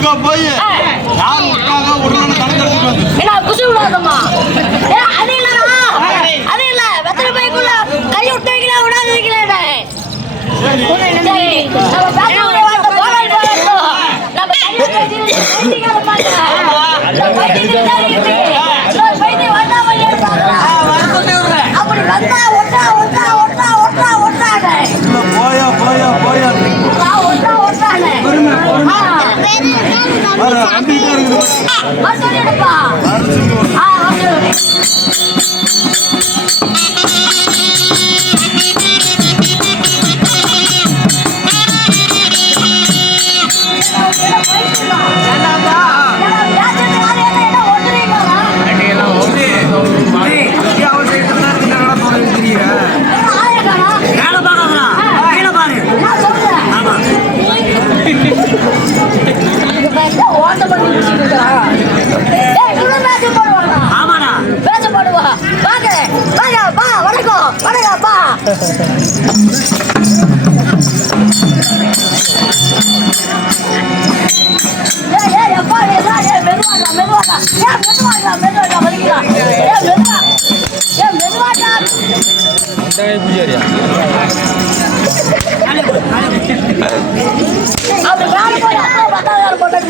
வீட்டுக்கா போய் யார் விட்டாங்க உடனே கணக்கு எடுத்துட்டு வந்து என்ன குசு விடாதம்மா. அது இல்லடா, அது இல்ல. வெத்தலை பைக்குள்ள கை விட்டு வைக்கல, விடாது வைக்கல. அப்படி வந்தா ஒட்டா ஒட்டா ஒட்டா ஒட்டா ஒட்டாங்க. போயா போயா போயா ஒட்டா ஒட்டாங்க. எடுப்பா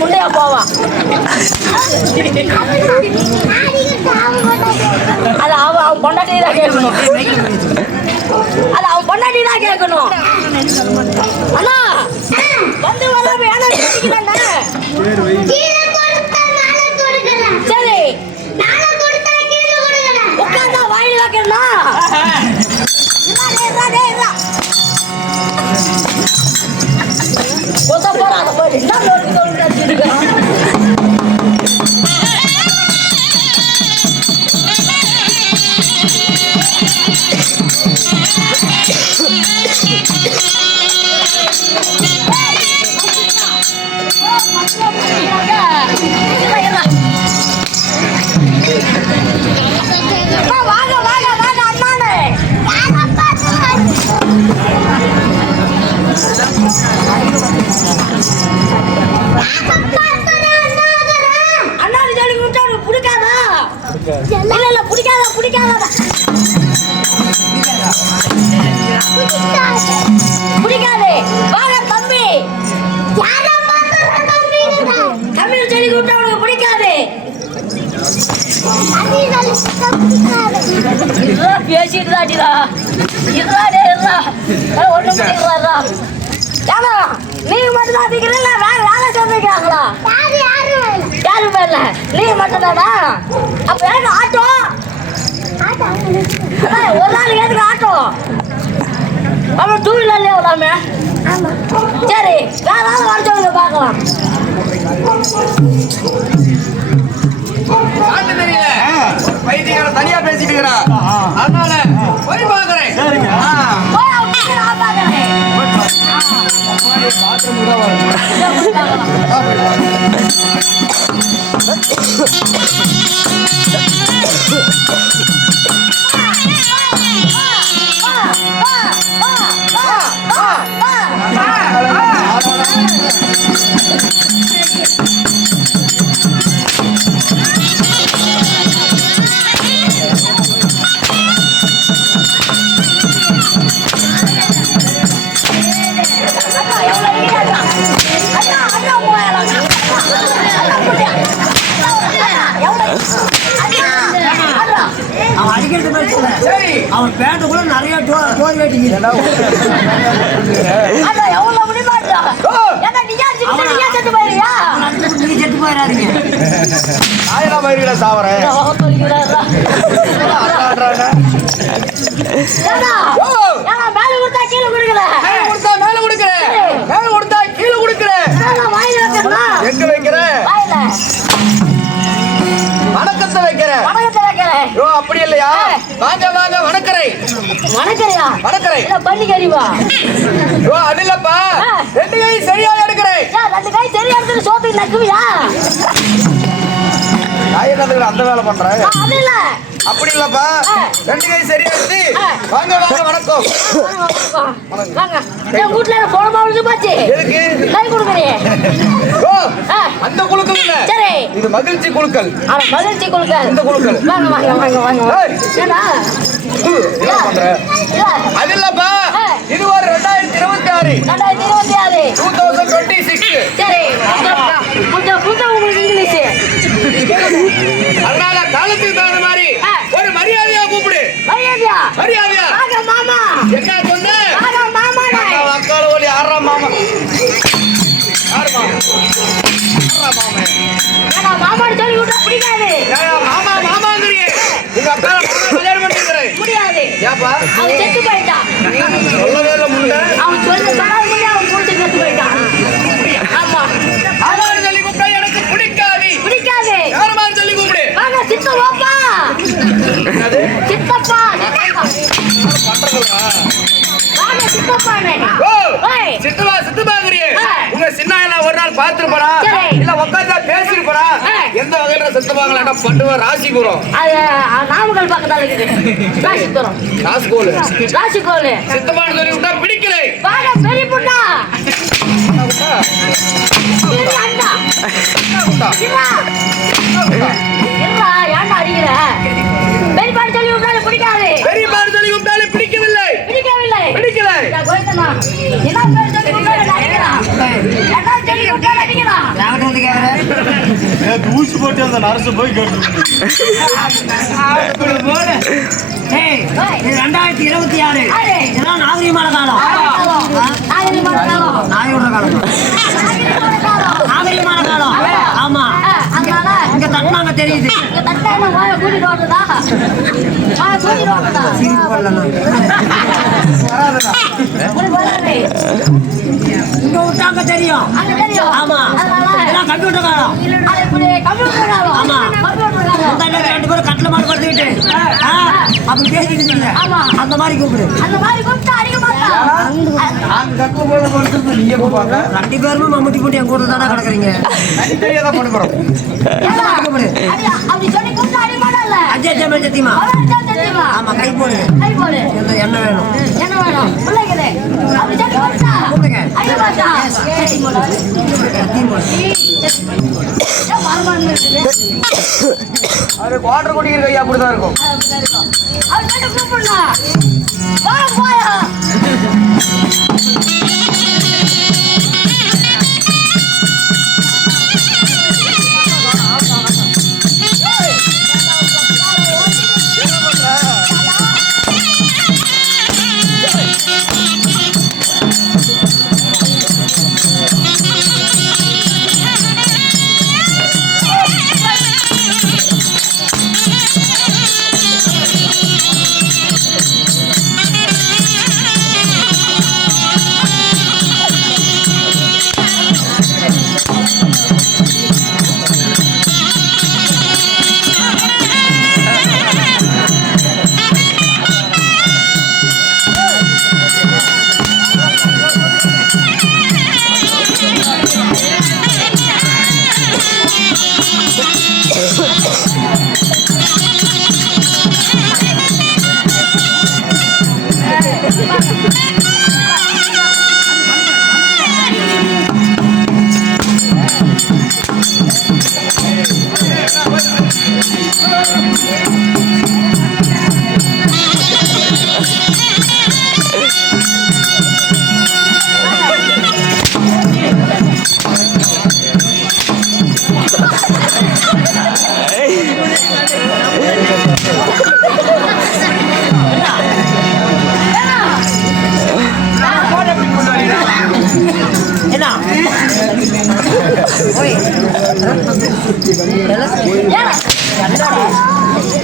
முன்னையா போவா. அது அவன் பொண்டாட்டி தான் கேட்கணும். அது அவன் பொண்டாட்டி தான் கேட்கணும். அண்ணா வந்து வராம ஏன்னா சரி உட்காந்தா வாயில் வைக்கணும். போறாங்க போய் பிடிக்காது. வாங்க தம்பி, தமிழ் சொல்லி கொடுத்தா உனக்கு பிடிக்காது. பேசிட்டு தாட்டிடா ஒண்ணு பண்ணிடுறாரா. ஏன்னா நீங்க மட்டும் தான் அதிக்கிறீங்களா, வேற வேலை சொல்லிக்கிறாங்களா? யாருமே இல்ல, நீங்க மட்டும் தானா? அப்ப எனக்கு ஆட்டோ ஒரு நாளைக்கு எதுக்கு ஆட்டோ? அப்புறம் டூ வீலர்லயே விடாம. சரி வேற ஆள் வர சொல்லுங்க பார்க்கலாம். வைத்தியக்கார தனியா பேசிட்டு இருக்கிறா, அதனால போய் பாக்குறேன். அவன் பேண்ட் கூட நிறைய டோர் வெட்டிங்க. எவ்வளவு முடியுமா? நீ செத்து போயிடாதீங்க. சாவறேன் மேல கொடுத்தா கீழே கொடுக்கல, மேல கொடுக்குறேன், மேல கொடுத்தா கீழே கொடுக்குறேன். எங்க வைக்கிறேன்? வணக்கத்தை வைக்கிறேன். ஓ அப்படி இல்லையா? வாங்க வாங்க வணக்கறேன். வணக்கறியா? வணக்கறேன். இல்ல பண்ணிக்கறிவா? ஓ அது இல்லப்பா, ரெண்டு கை சரியா எடுக்கிறேன். ரெண்டு கை சரியா எடுத்து சோத்துக்கு நக்குவியா? நான் என்னதுக்கு அந்த வேலை பண்றேன்? அது இல்ல அப்படி இல்லப்பா, ரெண்டு கை சரியா எடுத்து வாங்க வாங்க வணக்கம். வாங்க. என் வீட்டுல போன மாவுக்கு போச்சு. எதுக்கு? கை கொடுக்குறீங்க. ஓ, அந்த குலுக்கல் இல்ல. சரி. இது மகிழ்ச்சி குலுக்கல். அவன் மகிழ்ச்சி குலுக்கல். இந்த குலுக்கல். வாங்க வாங்க வாங்க வாங்க. ஏய், ஏடா? என்ன பண்ற? அது இல்லப்பா, இது ஒரு 2026. 2026. 2026. சரி. கொஞ்சம் உங்களுக்கு இங்கிலீஷ். அதனால காலத்துக்கு தகுந்த மாதிரி ஒரு மரியாதையா கூப்பிடு. மரியாதையா? மரியாதையா? வாங்க மாமா. என்ன சொன்ன? வாங்க மாமா. அக்கால ஓடி ஆறா மாமா. ஆறு மாமா. ஆறா மாமா. ஏடா மாமான்னு சொல்லி விட்டா பிடிக்காது. ஏடா மாமா மாமாங்கறியே. உங்க அக்கால மாமா கல்யாணம் பண்ணிக்கிறே. முடியாது. ஏப்பா? அவன் செத்து போயிட்டான். சொல்லவே இல்ல முன்ன. அவன் சொல்லாத முன்னே அவன் புடிச்சு செத்து போயிட்டான். ஆமா. அவன் சொல்லி கூப்பிட்டா எனக்கு பிடிக்காது. பிடிக்காது. யார மாதிரி சொல்லி கூப்பிடு. வாங்க சித்தப்பா. என்னது? சித்தப்பா. பண்றதுடா. வாங்க சித்தப்பானே. ஓ, ஏய். சித்துபாங்கறியே. உங்க சின்ன எல்லாம் ஒரு நாள் பாத்துருப்பா. சரி. இல்ல உட்கார்ந்தா பேசிருப்பா. எந்த வகையில சித்துபாங்களாடா பட்டுவ ராசிபுரம். அது நாமக்கல் பக்கத்துல இருக்குது. ராசிபுரம். ராஸ்கோல். ராசிகோல். சித்தபான்னு சொல்லி விட்டா பிடிக்கல. வாங்க பெரிய புண்ணா. பெரிய அண்ணா. இல்ல. இல்ல ஏன்டா அடிக்கிற? பெரிய பாட்டு சொல்லி விட்டாலும் பிடிக்காது. பெரிய பாடு சொல்லி விட்டாலே பிடிக்கவில்லை. பிடிக்கவில்லை. பிடிக்கல. நான் கோயித்தனா. என்ன பேர் சொல்லி விட்டாலும் அடிக்கிறான். என்ன சொல்லி விட்டாலும் அடிக்கிறான். யார்கிட்ட வந்து கேக்குற? ஊசி போட்டு அந்த நரசு போய் கேட்டு ஏய், இது 2026. ஆறு. இதெல்லாம் நாகரிகமான காலம். நாகரிகமான காலம். நாயோட காலம். நாகரிகமான காலம். நாகரிகமான காலம். ஆமா. அதனால இங்க தட்டினாங்க தெரியுது. இங்க தட்டான வாயை கூட்டிட்டு வரதா? வாயை கூட்டிட்டு வரதா? சிரிப்பு பண்ணலாம். உங்களுக்கு வராது. இங்க விட்டாங்க தெரியும். அங்க தெரியும். ஆமா. அதனால இதெல்லாம் கம்ப்யூட்டர் காலம். அது இப்படி கம்ப்யூட்டர் காலம். ஆமா. கம்ப்யூட்டர் காலம். முந்தாண்ட ரெண்டு பேரும் கட்டில மாடு படுத்துக்கிட்டு அப்படி பேசிட்டு இருக்கீங்க. ஆமா. அந்த மாதிரி கூப்பிடு. அந்த மாதிரி கூப்பிட்டா அடிக்க மாட்டான். நான் கக்கு போல கொடுத்து நீங்க போவாங்க. ரெண்டு பேருமே மம்முட்டி போட்டு என் கூட தானே கிடக்குறீங்க. தெரியாத பண்ண போறோம். ஏன்னா, கூப்பிடு. அப்படி சொல்லி கூப்பிட்டா அடிக்க மாட்டான்ல. அஜய் சத்தியமா. அவன் தெரியுமா? ஆமா, கை போடு. கை போடு. என்ன வேணும்? என்ன வேணும்? பிள்ளைக்குது. அப்படி சொல்லி கூப்பிட்டா கூப்பிடுங்க. அடிக்க மாட்டான். ஏய், போடா. ஏன் மரமான்னு இருக்குது? அது வாட்டர் குடிக்கிற கையா அப்படிதான் இருக்கும். அவர் கேட்டு கூப்பிடலாம். போயா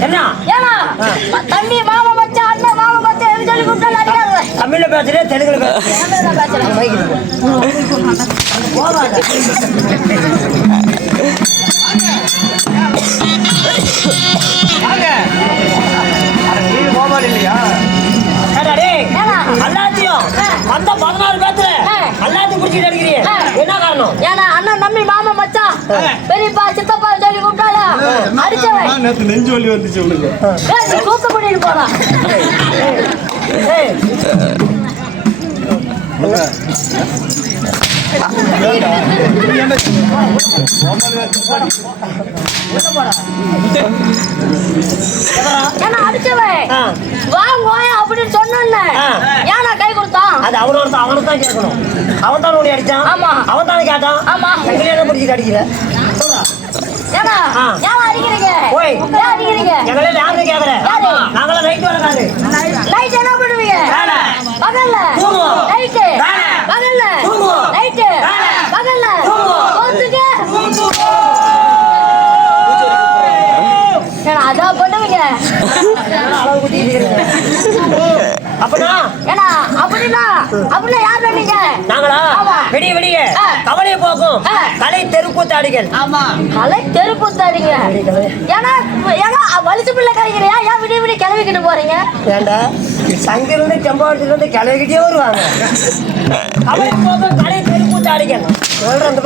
என்ன தம்பி மாமா மச்சா அண்ணன் மாமா மச்சா எது சொல்லி கூப்பிட்டாலும் அடிக்காது. தமிழ்ல பேசுறேன், தெலுங்குல பேசுறேன். தமிழ்ல பேசுறேன். போவாத. இல்லையா எல்லாத்தையும் அந்த 16 பேத்துல எல்லாத்தையும் குடிச்சிட்டு அடிக்கிறீங்க. என்ன காரணம்? ஏன்னா அண்ணன் தம்பி மாமா மச்சான் பெரியப்பா சித்தப்பா சொல்லி கூப்பிட்டால அடிச்சவன் நேத்து நெஞ்சு வலி வந்துச்சு உனக்கு. ஏய், நீ கூத்து பண்ணிட்டு போடா. ஏய், ஏன்னா அடிச்சவன் வாங்க அப்படின்னு சொன்னோன்னே ஏன்னா கை கொடுத்தான். அது அவனை தான் கேட்கணும். அவன் தானே உன்னை அடிச்சான். ஆமா. அவன் தானே கேட்டான். ஆமா. எங்களை என்ன பிடிச்சி அடிக்கிற சொல்றா. ஏன்னா ஏன் அடிக்கிறீங்க? ஓய். ஏன் அடிக்கிறீங்க? எங்களை யாருன்னு கேட்கற? யாரு? நாங்களாம் நைட்டு வரக்காது. நைட் என்ன பண்ணுவீங்க? வேலை. பகல்ல தூங்குவோம். நைட்டு வேலை. பகல்ல தூங்குவோம். நைட்டு வேலை. பகல்ல தூங்குவோம். போத்துக்கு ஏன்னா அதான் பண்ணுவீங்க. அளவு குட்டிட்டு இருக்கிறீங்க. அப்பனா ஏன்னா அப்படின்னா யார் பண்ணீங்க? நாங்களா ஆமா. விடிய விடிய ஆ. கவலையை போக்கும் ஆ. கலை தெருக்கூத்தாடிகள். கலை தெருக்கூத்தாடிங்க. ஏன்னா வலிச்சு பிள்ளை கலைக்கிறியா? ஏன் விடிய விடிய கிளவிக்கிட்டு போறீங்க? ஏண்டா சங்கிலிருந்து செம்பாவட்டத்துல இருந்து கிளவிக்கிட்டே வருவாங்க. கவலை போக்கும் கலை தெருக்கூத்தாடிகள் சொல்றேன்.